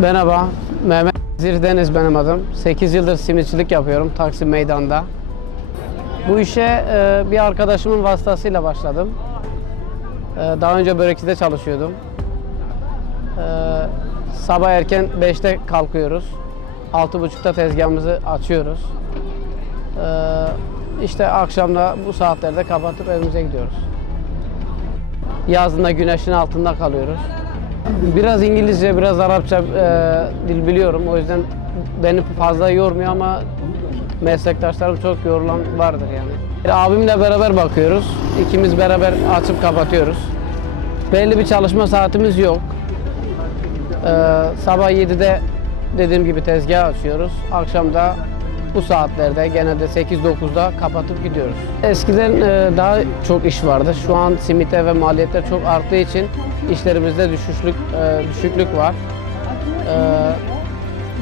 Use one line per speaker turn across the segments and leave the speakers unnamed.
Merhaba, Mehmet Zirdeniz benim adım. 8 yıldır simitçilik yapıyorum Taksim Meydan'da. Bu işe e, bir arkadaşımın vasıtasıyla başladım. E, daha önce börekçide çalışıyordum. E, sabah erken 5'te kalkıyoruz. 6.30'da tezgahımızı açıyoruz. E, işte akşamda bu saatlerde kapatıp evimize gidiyoruz. Yazında güneşin altında kalıyoruz. Biraz İngilizce, biraz Arapça e, dil biliyorum. O yüzden beni fazla yormuyor ama meslektaşlarım çok yorulan vardır yani. Abimle beraber bakıyoruz. İkimiz beraber açıp kapatıyoruz. Belli bir çalışma saatimiz yok. E, sabah 7'de dediğim gibi tezgah açıyoruz. Akşam da bu saatlerde genelde 8-9'da kapatıp gidiyoruz. Eskiden e, daha çok iş vardı. Şu an simite ve maliyetler çok arttığı için işlerimizde düşüşlük e, düşüklük var. E,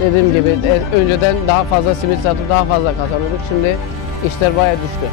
dediğim gibi önceden daha fazla simit satıp daha fazla kazanıyorduk. Şimdi işler bayağı düştü.